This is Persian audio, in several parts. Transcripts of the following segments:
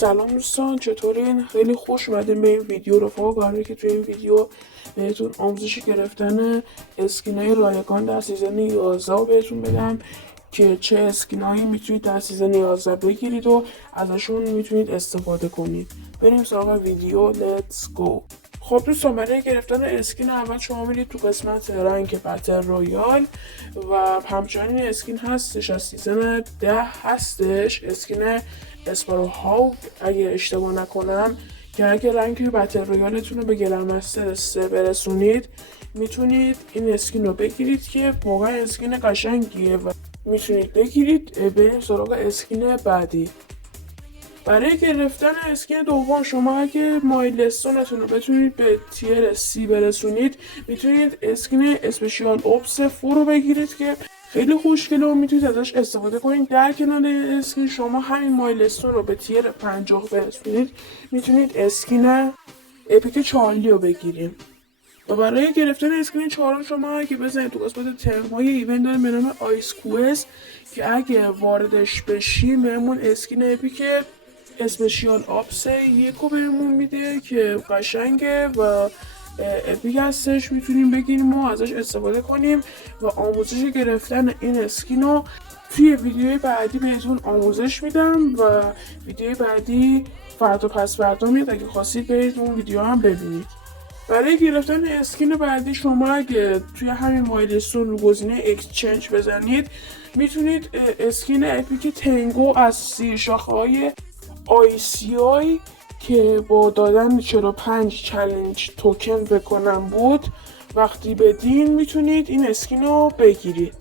سلام دوستان، چطورین؟ خیلی خوش اومدین به این ویدیو. رفقا قراره که توی این ویدیو بهتون آموزش گرفتن اسکینای رایگان در سیزن 11 رو بهتون بدم که چه اسکینایی میتونید در سیزن 11 بگیرید و ازشون میتونید استفاده کنید. بریم سراغ ویدیو. لیتس گو. خب دوستان، برای گرفتن اسکین اول شما میرید تو قسمت رنگ بتل رویال و همچنین اسکین هستش از سیزن 10 هستش، اسکین اسپارو هاگ اگه اشتباه نکنم، که اگه رنگ بتل رویالتون رو به گرندمستر 3 برسونید میتونید این اسکین رو بگیرید که واقعا اسکین قشنگیه و میتونید بگیرید. بریم سراغ اسکین بعدی. برای گرفتن اسکین دوم شما اگه مایلستونتون رو بتونید به تیر سی برسونید میتونید اسکین اسپشیال اپس 4 رو بگیرید که خیلی خوشگله و میتونید ازش استفاده کنید. در کنار اسکین شما همین مایلستون رو به تیر 50 برسونید میتونید اسکین اپیک چارلی رو بگیریم. و برای گرفتن اسکین 4 شما اگه بزنید تو قسمت ترمای ایونت داریم به نام آیس کوست که اگه واردش بشیم بهمون اسکین اپیک اسپشیال آپس یکو بهمون میده که قشنگه و اپیک هستش، میتونیم بگیریم و ازش استفاده کنیم. و آموزش گرفتن این اسکین رو توی ویدیوی بعدی بهتون آموزش میدم و ویدیوی بعدی فردا پس فردا میاد، اگه خواستید برید اون ویدیو هم ببینید. برای گرفتن اسکین بعدی شما اگه توی همین مایلستون رو گزینه اکسچنج بزنید میتونید اسکین اپیک تنگو از 30 شاخه‌های ICI که با دادن 45 چالش توکن بکنم بود وقتی بدین میتونید این اسکین رو بگیرید.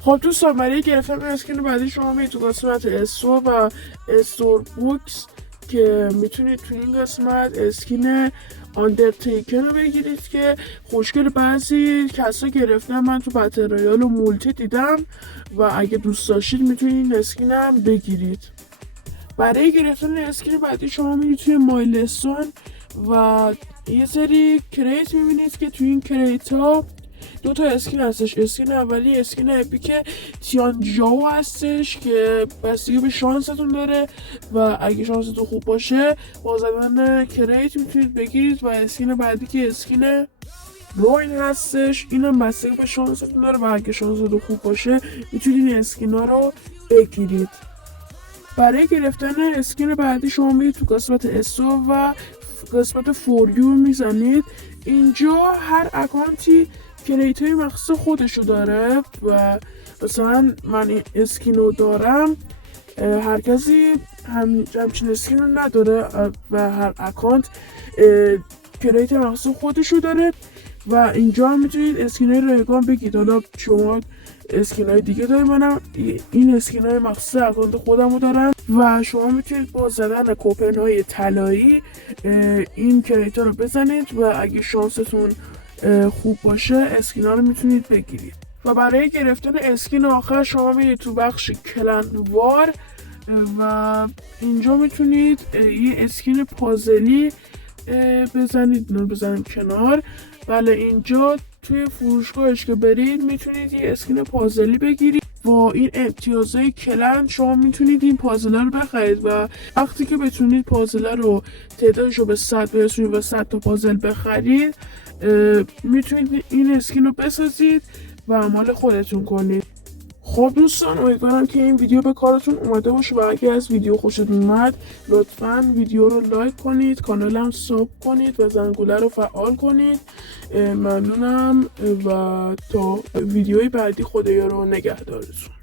خب دوستان، برای گرفتن اسکین بعدی شما میتونید تو قسمت استور و استور بوکس که میتونید تو این قسمت اسکین آندرتیکر رو بگیرید که خوشگل. بعضی کسا گرفتن، من تو بتل رویال و مولتی دیدم و اگه دوست داشتید میتونید این اسکین هم بگیرید. برای گرفتن اسکین بعدی شما میرید توی مایلستون و یه سری کریت میبینید که توی این کریت ها دو تا اسکین هستش. اسکین اولی اسکین اپیک تیانجاو هستش که بستگی به شانستون داره و اگه شانستون خوب باشه با زدن کریت میتونید بگیرید. و اسکین بعدی که اسکین روین هستش، اینم بستگی به شانستون داره و اگه شانستون خوب باشه میتونید این اسکین ها رو بگیرید. برای گرفتن اسکین بعدی شما میرید تو قسمت استور و قسمت فوریو میزنید. اینجا هر اکانتی کریت های مخصوص خودشو داره و مثلا من این اسکین رو دارم، هر کسی همچین اسکین رو نداره و هر اکانت کریت مخصوص خودشو داره و اینجا هم میتونید اسکین های رایگان بگید. حالا شما اسکین های دیگه داریم، منم این اسکین های مخصوص اکانت خودم رو دارم و شما میتونید با زدن کوپن های طلایی این کریت ها رو بزنید و اگه شانستون خوب باشه اسکین ها رو میتونید بگیرید. و برای گرفتن اسکین آخر شما میرید تو بخش کلندوار و اینجا میتونید یه اسکین پازلی بزنید، بزنید کنار. بله، اینجا توی فروشگاهش که برید میتونید یه اسکین پازلی بگیرید. با این امتیازهای کلند شما میتونید این پازله رو بخرید و وقتی که بتونید پازله رو تعدادش رو به 100 برسونید و 100 تا پازل بخرید میتونید این اسکین رو بسازید و مال خودتون کنید. خب دوستان، امیدوارم که این ویدیو به کارتون اومده باشه و اگه از ویدیو خوشتون اومد لطفاً ویدیو رو لایک کنید، کانالم ساب کنید و زنگوله رو فعال کنید. ممنونم و تا ویدیوی بعدی خدایا رو نگهدارتون.